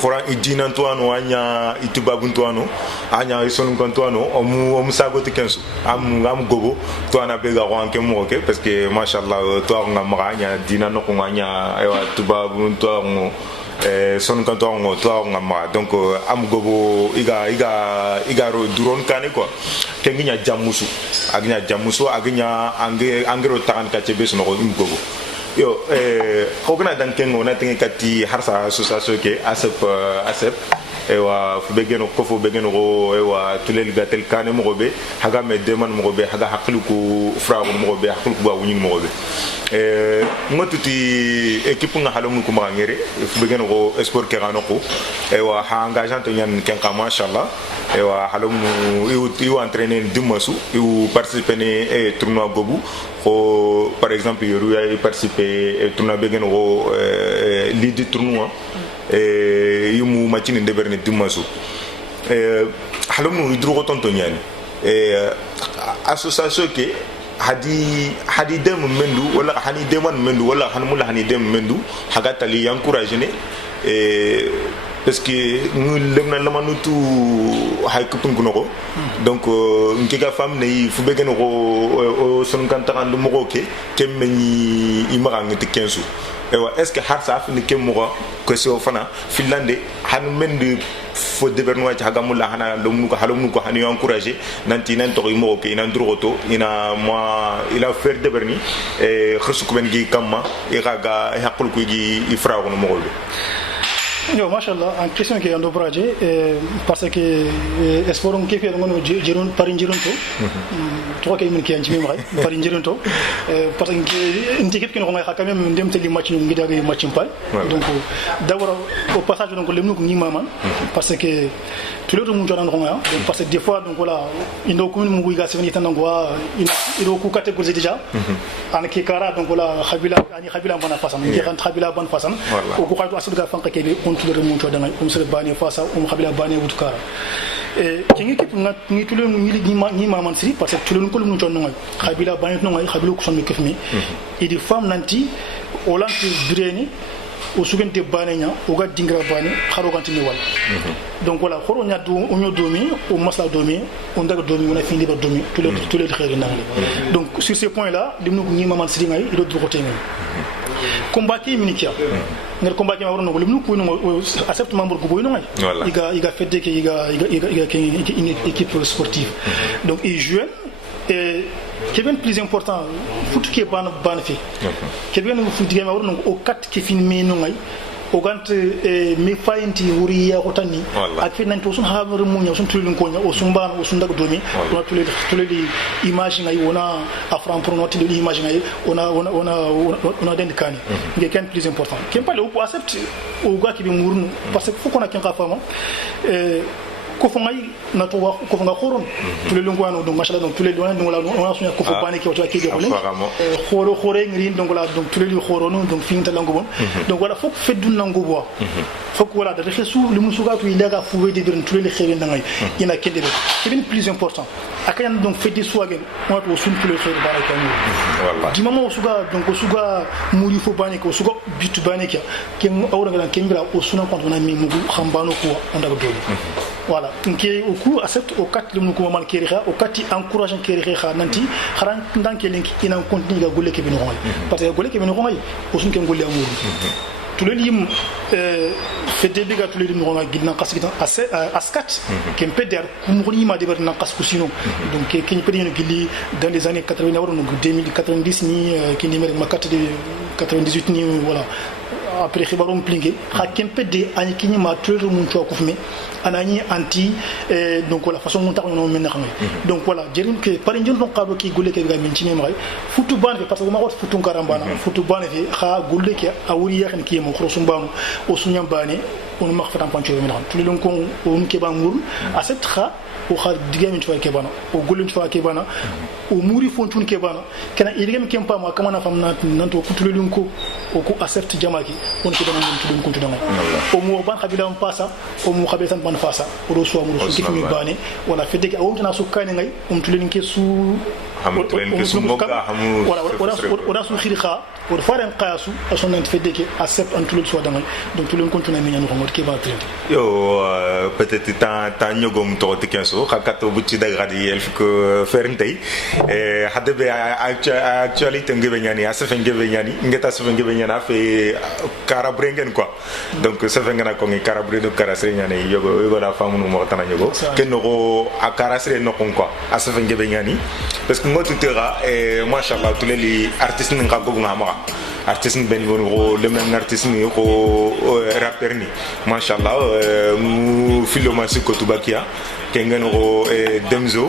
khura idina toano anya itubabun toano anya isonu kontoano omu sagoti 15 am gobo toana be ga wanke mo ke parce que machallah to ngam anya dina no ko anya ewa tubabun toano son kantongo to ngam donc am gobo iga ro duron kane quoi kenginya jamusu agnya angero tan ka chebe so no gobo yo khogna dan kengo na tinga kati harsa association ke asep ewa fubegeno ko fubegeno go ewa tulel gatel kane mo gobe haga me deman mo gobe haga haklu ko fraago mo gobe haklu ko ba wuni mo gobe ngotuti équipe nga halom ko ma ngere fubegeno go sport ke gano ko ewa ha engageant nyan ken ka machallah ewa halom iu entraîner dimasu iu participer ne tournoi gobu ko par exemple yoru ay participer tournoi begeno go lead tournoi yumu machine de berne dimasu halum no idro tonto nyani association ke hadi dem mendu wala hani deman mendu wala hanmula hani dem mendu hagata li encourager ne parce que nous lemna lamanutu hay kupun kunoko donc ngiga fam ne fu begeno ko son kantaran mo ko ke kemni imara ngiti kensu ewa est ce que har sa fini kem mo ko so fana finlande han mendu fo deberno ci hagamula hana lomnu ko halomnu ko hani encourager nanti nan to mo ke nan droto ina moi il a faire deberni e khursu ko ben gi kamma e raga hakul ko gi ifra ko mo ko yo machallah en question que ando braje parce que esporon ke fe ngono jeron pari jeron to ko min ki anji mi may pari jeron to parce que une équipe qui no ngay quand même ndem teli match ngi daga match pal donc d'abord au passage donc lemnu ko ngi maman parce que tout le monde jodan ko parce que des fois donc voilà indo ko mu ngi ga se ni tan ngwa ido ko catégorie déjà en ki kara donc voilà khabila bana façon ngi kan khabila ban façon ko ko xatu asuga fanka ke tout le monde dans comme c'est bani face à khabila bani wutkara et qui équipe ngi tout le ni maman siri parce que tout le monde nous jonno khabila bani no ngai khabila ko son mi kefmi et des femmes nanti olanti bireni o sugente banenya o ga dingra bani kharo ganti mi wal donc voilà khoro nya do o nyo domi o masla domi on daga domi on a fini ba domi tous les xéri nang donc sur ces points là limnu ko ni maman siri ngai do ko temi combat qui minikia ngal combat qui warno limnu ko no accept membre ko boyno ngai iga fedde ke iga une équipe sportive donc il joue et qui est bien plus important foot qui est ban fi qui est bien foot qui est warno o kat ki filmé no ngai o gant mi faynti wuri ya hotani ak fi nanto sun habar munya sun tulun konya o sun ban o sun daga domi on tulé image ngai ona afran pour noter de image ngai ona den kani ngai ken plus important ken pas le ou accepte o gars qui bi murnu parce que faut qu'on a ken ka fama ko fo ngai na to wax ko nga khoron tous les longo ano donc machallah donc tous les doyen donc là on a sonya ko fo bani ki wato ki de khoro khore ngri donc là donc tous les khorono donc finta lango bon donc voilà faut fait dun nango bo faut que voilà de resu le musuga to ilaga fouwe de den tous les khére ngai ina kende c'est bien plus important akayan donc fait des soagen moi to sun tous les khére baraka ni voilà du moment usuga donc usuga muri fo bani ko usuga bitu bani ki ken awra ngala ken ngira o sunan ko na mi mugu khambano ko ondaga doli voilà qui au coup accepte au 4 le ko man keri au 4 encourageant keri nanti xaran ndanke link ina continue ga golle ke bi no parce que golle ke bi no o sun ken golle amuru tout le lim fait début ga tout le lim no gidna qasita askat ken peder kumuri ma deber na qaskusino donc ken pedi no gili dans les années 80 waro no 2090 ni ken numéro makate de 98 ni voilà après khibarum plingue hakem pede ani kini ma toujours mun to ko fumi anani anti donc la façon montar non men xamé donc voilà jerim que par njon don qabo ki golle ke ga min tini may futu ban parce que ma wat futu karambana futu ban fi kha golle ke awuri yakhn ki mo khosum banu o sunyam bani on ma fatam pancho men xam tout le long ko on ke ba mur à cette kha o kha digami to ke bana o golle to ke bana o muri fontun ke bana kana idigam kem pa ma kama na fam nan to tout le long ko o ko accept jamaki on ke bana tout le long ko to dama o mo ban khabila on passa o mo khabila san ban fasa o do so mo so kifmi bane wala fedde ke awon na so kane ngai tout le long ke su hamtlen ke su moga hamu wala su khirikha o faren qayasu asonan fedde ke accept en tout le so dama donc tout le long continue mi nyanu ko ke ba train yo peut-être ta nyogom to te kenso khakato buti dagradi el ko ferntay hadbe actualité ngebe nyani asafen ngebe nyani ngeta asafen ngebe nyana fe karabrengen quoi donc safen ngana ko ngi karabre do karasre nyani yogo la famu no mo tana yogo kenno ko akarasre no kon quoi asafen ngebe nyani parce que ngotu tera machallah tous les artistes nga go ngama artiste ben won le même artiste ni ko rapper ni machallah mu filoma ci ko tubakia kengen ko demzo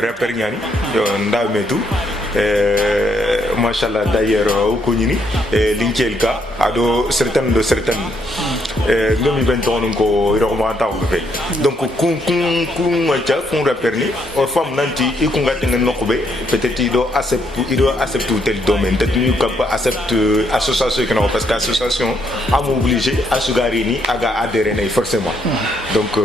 rapper ñani yo ndaw metu machallah d'ailleurs ko ñini linkelka ado certain 2021 ko iroma taw be donc kun wacha kun rapper ni or fam nanti e ko ngati ngene nokube peut-être ido accept tel domaine peut-être ñu ka accept association que non parce que association a obligé à sugari ni aga adhérer forcément donc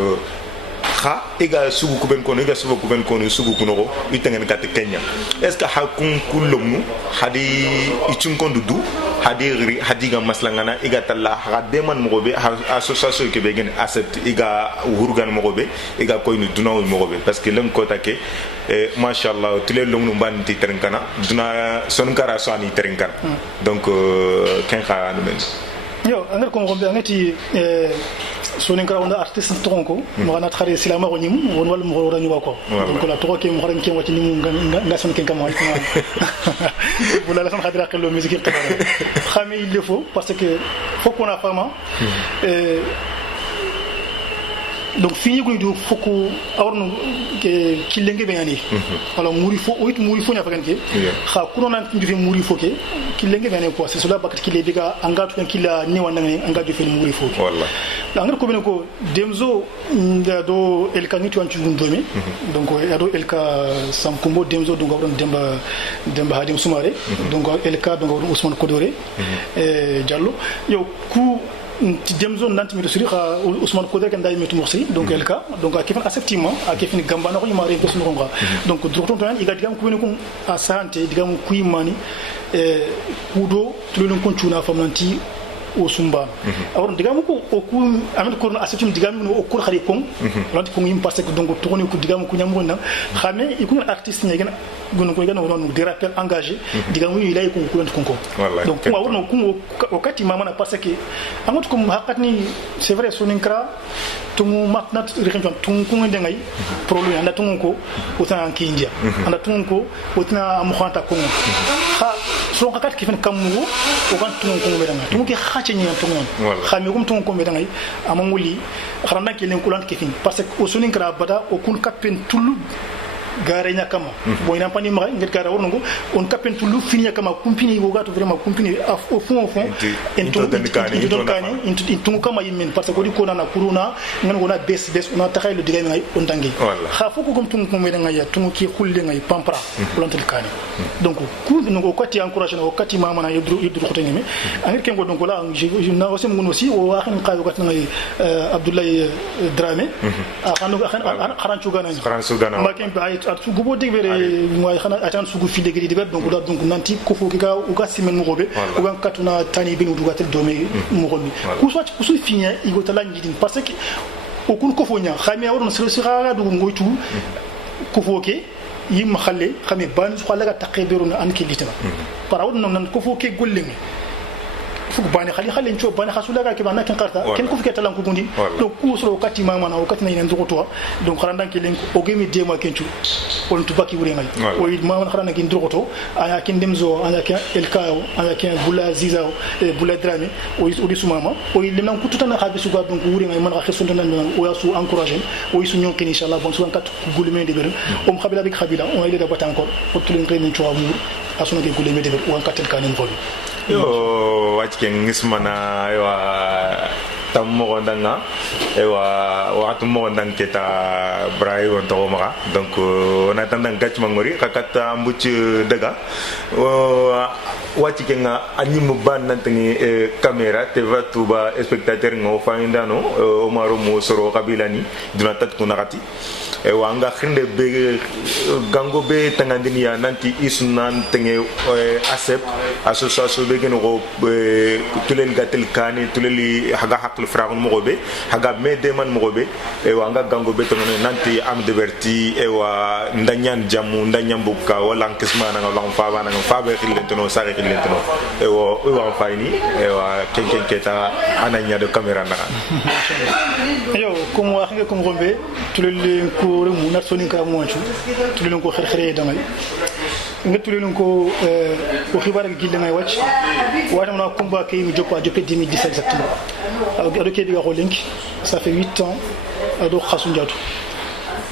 kha iga sugu kuben kono iga sugu kuben kono sugu kuno itengen kat Kenya est ce que hakun kullumu hadi ichunkondu du hadi ga maslangana iga talla ha deman mogobe association ke begen accept iga hurgan mogobe iga koynu dunaw mogobe parce que len kota ke machallah tule longnu banti terenkana duna sonkara swani terenkana donc ken kha men yo angar ko ngombe angati sonin kara onda artiste tronko mo ana khare silama ko nyim won wal mo ranyu ko donc la tro ke mo xaram ke wati nimu nga son ken kam wati wala la xam khadira qelo musique qadara xamé il le faut parce que faut qu'on a fama donc fini ko do foko awrno ke kilenge be yani alors muri fo nya faganke kha kuno nan njufe muri foke kilenge be yani ko c'est cela bakat kile biga angatu kan kila ni wanda ngani angatu fe muri foke wallahi angar ko bene ko demzo do el kaniti wantu ndomi donc ado el ka samkumbo demzo do gawron demba hadim sumare donc el ka do gawron Ousmane Kodoré Diallo yo ku demzo nanti mi suri kha Ousmane Kodoré kan day metu morsi donc el ka donc a kifan acceptement a kifan gambana ko yimare ko sunu ko donc droton tan iga digam ko ko a santé digam kuimani kudo tulun ko tuna famlanti o sumba alors digam ko o ku amet ko acceptement digam no o kur khari kon lanti ko yim parce que donc to ko digam ko nyambo na xamé ikun artiste ni gena gon ko gena wono des rappels engagés digam wi lay ko ko lanti kon donc ko wono ko o kati mama na parce que amot ko hakatni c'est vrai soninkra tumu matnat région tumu ko ngay problème anda tumu ko utan ki india anda tumu ko utna am khanta ko ha so kakat ki fen kamu o kan tumu ko medanga tumu ki khache ni tumu khami kum tumu ko medanga amanguli kharana ki len kulant ki fin parce que o soninkra bada o kun kapen tulu gare nya kama bo ina pani ma nget gara wongo on kapen tulu fini kama kumpini wo gato vraiment kumpini au fond into into kama yimen parce que ko na kuruna ngan wona bes on taxay le digay ngay on tangi kha foko gum tum ko me nga ya tum ki khulle ngay pampra plantel kani donc ku no ko ti encourager no kati mama na yedru khoto ngemi angir kengo donc là je na aussi mon aussi o akhin qayo gat ngay Abdoulaye Dramé kharan chugana ma ken atu gobo degbere moy xana atan sugu fi degri deber donc nanti ko fo ga o ga simen mo gobe o ga katuna tani binu dugatel domi mo gobi ku so ku su finya igo tala ngidin parce que o kun ko fo nya xamé won sel sira du ngoytu ko fo ke yim xalé xamé ban su xala ga taqibiru na an kilitama para won nan ko fo ke golle fuku bani khali ncho bani khasula ka kibana kan qarta ken ko fike talan ko gundi donc ku so kati mama na wakati na inen zoto donc kharanda ke len o gemi dema kenchu on tubaki wure ngai o mama kharanda ke ndroto aya ken demzo aya ken elkao aya ken bula ziza bula drame o di sumama o lemnan ku tutana khabisu ga donc wure ngai man kha khesonta nan o yasu encourager o yisu nyon ken inshallah bon so kat gulme de berum o khabila bik khabila on ile da bata encore o tulen ren ncho amur asuna ke gulme de berum o katel kanen volu yo wachke ngismana yo tammo ndanga ewa watu mo ndangketa brai on to maka donc on attend gatch mangori kakata mbuci daga wachke nga animu ban nantini camera te vatuba spectateur ngo faindano o maro mo soro kabilani duna tat kunakati ewa nga khinde be gango be tangandini ya nanti isnan tenge asep association be geno tulel gatel kani tuleli haga hakl fragun mogobe haga medeman mogobe ewa nga gango be tono nanti am de verti ewa ndanyan jamu ndanyam buka wala nkismana nga lang faba nga faba khilenteno sare khilenteno ewa fayni ewa kenketa ananya de camera na yo comme wax nga comme rombe tulel ko mu na soni ka mo ci tulel ko xerxere damay nga tulel ko ko xibar ak gille ngay wacc watam na combat kay mi jokko depuis 2017 exactement ado ke diga ko link ça fait 8 ans ado khasu ndiatu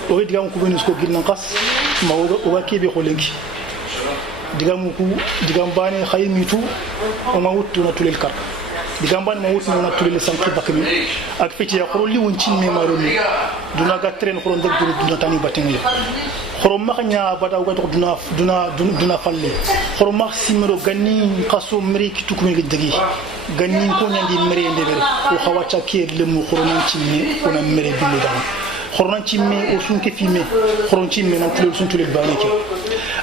o diga ko benus ko gille nqas ma o ke be ko link diga mu ko diga mbane khaymitu o ma wuttu na tulel kar digamban ma wutni na tulele sanki bakmi ak fiti ya xoroli won ci me maro ni duna ga train xoron dag duna tani baten ya xorom ma xanya bada ga duna falle xorom ma simero ganni qaso meri ki tukumi ga dagi ganni ko nyandi meri ndebe ko xawacha ke le mu xoron ci me ona meri bilu da khornan cimme o sun ke fime khoron cimme nan tulol sun tulel baneke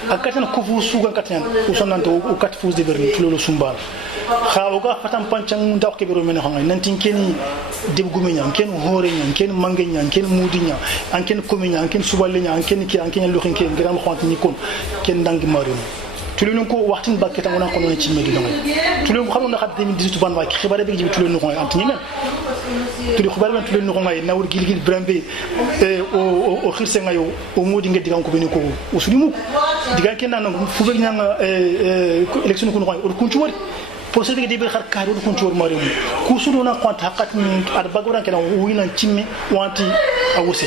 akatan ko fu suga katan o sonante o kat fu de berni tulol sumbal khawga fatan pancang ndaw ke bero men xangay nantin keni deb guminya ken hore nya ken mangenya ken mudinya an ken kominya an ken subalenya an ken ki an ken loxin ken gram xont ni kon ken dangi marum tulun ko waxtin baketa wona ko non ci medi dangay tulun ko xamna xat 2018 ban wa xibaare bi tulun ko antini men tuli xibaare ben tulun ko ngay nawur gilgil brambe o xirse ngayo o modi ngedi kan ko beni ko o sulimu diga ken nan fu be nyanga election ko no o ko ci wori procès de be xar kaari ko ci wor mari ku sunu na compte hakat ni ad bagura ken o winan cimme wanti awuse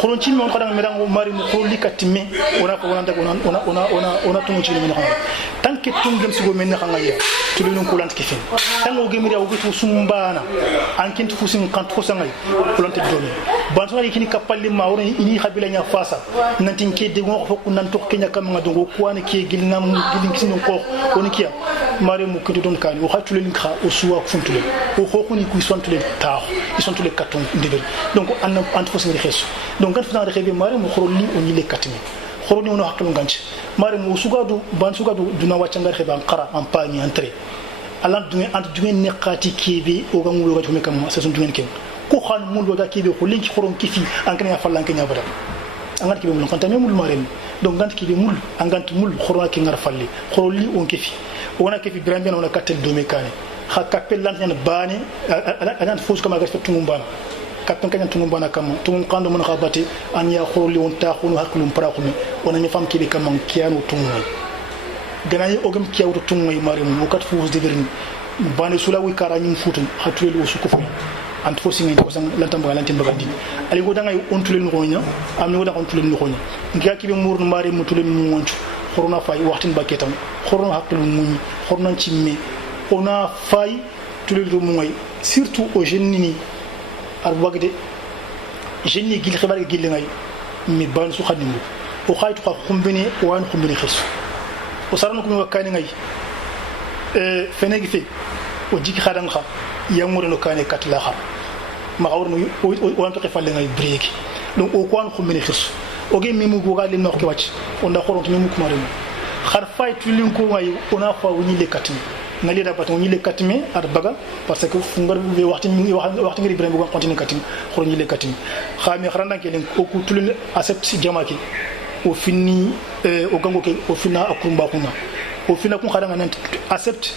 khulon cimme on kadang medang mari ko likatime ona ko wonanda ona tumu ci ni xama tanke tum dem sigo men xanga ya tulun ko lant kifin tango gemiri awu ko sumbana ankin fu sin kan ko sangay ko lant domi ban so kini kapalli ma wona ini khabila nya fasa nantin ke de go fokku nan to kenya kam nga dongo ko an ke gilnam gilin kisin ko on kiya mari mu ko don kan o khatu len kha o suwa funtule o khokuni ku sontule ta ils sont tous les cartons ndebel donc an fo sin xessu donc kan fa xebe mari mu khoro li on le katimi khoro ni on hakku nganci mari mu sugadu ban sugadu duna wacca ngar xebe an qara en pani entrée alan dungen ant dungen neqati kebe o gamulo gatu mekam sa sun dungen ken ko khan mulo ga kebe ko linki khoron kifi an kan ya fallan ken ya bada angat kebe mul kontame mul maren donc gant kebe mul angant mul khorona ke ngar falli khoroli on kifi wona kifi grambien wona katel do mekane kha kapel lan yan bani anan fos kama ga fetum bana kapten kan tum bana kam tum kando mon khabati an ya khoroli on ta khunu hakulum para khumi wona mi fam kebe kam kianu tum ganayi ogam kiawto tumay mari mo kat fos de berni bani sulawi karani futun hatulel o suko fo ant forcing ngi ko sang lantam ba lantim bagandi ali go dangay on tulel ngonya am ni go on tulel ngonya ngiya kibe murnu mari mo tulel mu woncu khorona fay waxtin baketam khorona hakul mu khorona cimme ona fay tulel do mu ngay surtout au jennini ar wagde jenni gil xibar gil ngay mi ban su xadimu o xaytu xa xumbene wan xumbene xessu o sarano ko wakani ngay fenegi fe o jiki khadam kha yamure no kane katla kha ma awrno o wanto falle ngay breeki donc o ko an ko meni khiss o ge memu go gal no ko wacc on da xoronto memu ko mari khar fay tulin ko ngay ona fa woni le katmi ngali da baton ni le katmi ar baga parce que fungar be waxti ngari ibrahim go continue katmi xoroni le katmi khami kharanda ke len ko tulin accept jamaki o fini o gango ke o fina akumba kuna o fina kun khadanga nan accept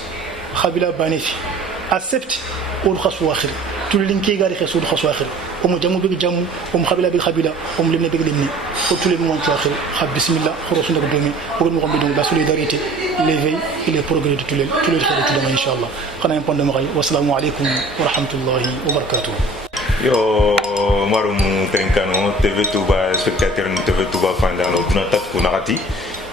khabila banifi accept o khasu akhir tulin ke gari khasu khasu akhir o mo jamu bi jamu o mo khabila bi khabila o mo limne bi limne o tulin mo to akhir khab bismillah khorosu ndak domi o mo ko la solidarité l'éveil et le progrès de tulil khadu inshallah khana en pondé mo kay wassalamu alaykum wa rahmatullahi wa barakatuh yo marum trenkano TV Touba spectateur TV Touba fandano duna tat ko nakati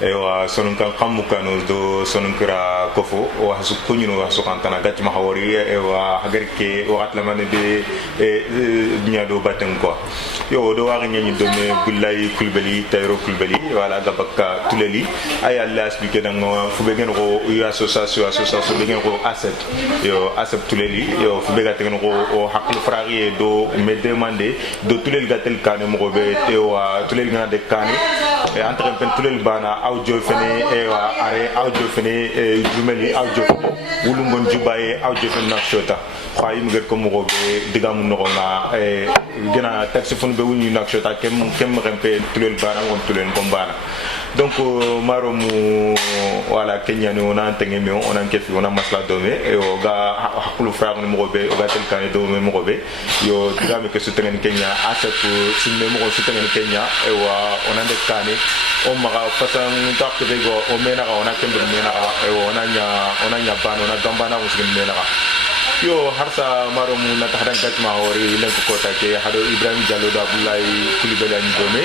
ewa sonun kan xamu kanu do sonun kira kofo wa hasu kunyino wa so kantana gatti ma hawari ewa hagarke waxat la mané de dunya do baten ko yo do wa ngani do me bullay kulbali tayro kulbali wala gabaka tuleli ay allah expliquer dans fu be ngeno ko association be ngeno ko asset yo asset tuleli yo fu be gaten ko o haklu frari do me demander do tulel gatel kane mo be tewa tulel ngana de kane entre pen tulel bana audio fene ewa are audio fene jumeli audio wulu ngon jubaye audio fene nakshota khayim ngal ko mo be digam no na gina taxi fon be wulu nakshota kem rempe tulel bana ngon tulen bombana donc maromu wala kenya no na tengemi on an kefi on a masla dome e o ga hakulu frère mo be o ga tel kan do mo be yo digam ke sutengen kenya asep sinne mo sutengen kenya e wa on an de kane o maga fasan takte go o mena ga ona kembe mena ga e ona nya bano na gambana ko sigin mena ga yo harsa maromu na tahdan kat ma hori len ko kota ke hado Ibrahim Diallo da Abdoulaye Coulibaly ani dome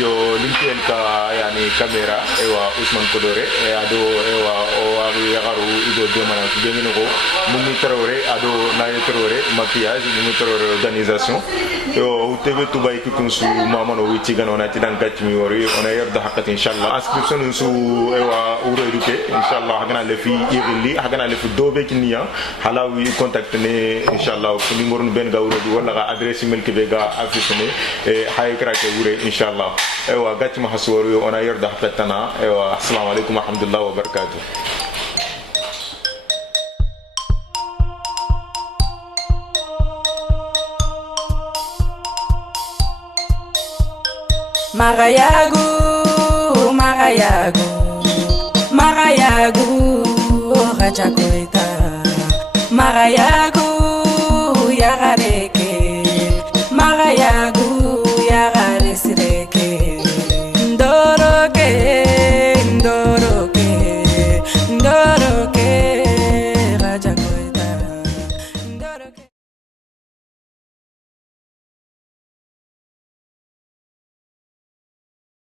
yo lintel ka yani camera ewa Ousmane Kodore e ado ewa o ari yagaru ido de mana de ngene ko mumi terrore ado na terrore maquillage mumi terrore organisation yo TV Touba ki kun su mamano wi ci ganona ci dan kat mi wori on ayer da hakat inshallah inscription su ewa uro eduke inshallah hagana le fi irili hagana le fi dobe ki niya halawi contact ne inshallah ko numéro ben ga wuro wala ga adresse email ke be ga affiche ne e hay krake wure inshallah ewa gatti ma haswaru ona yerda hatana ewa assalamu alaikum wa rahmatullahi wa barakatuh Magayagu, Magayagu, Magayagu, Rajakoita, Magayagu, Yagareke, Magayagu, Yagaresireke, Ndoroke.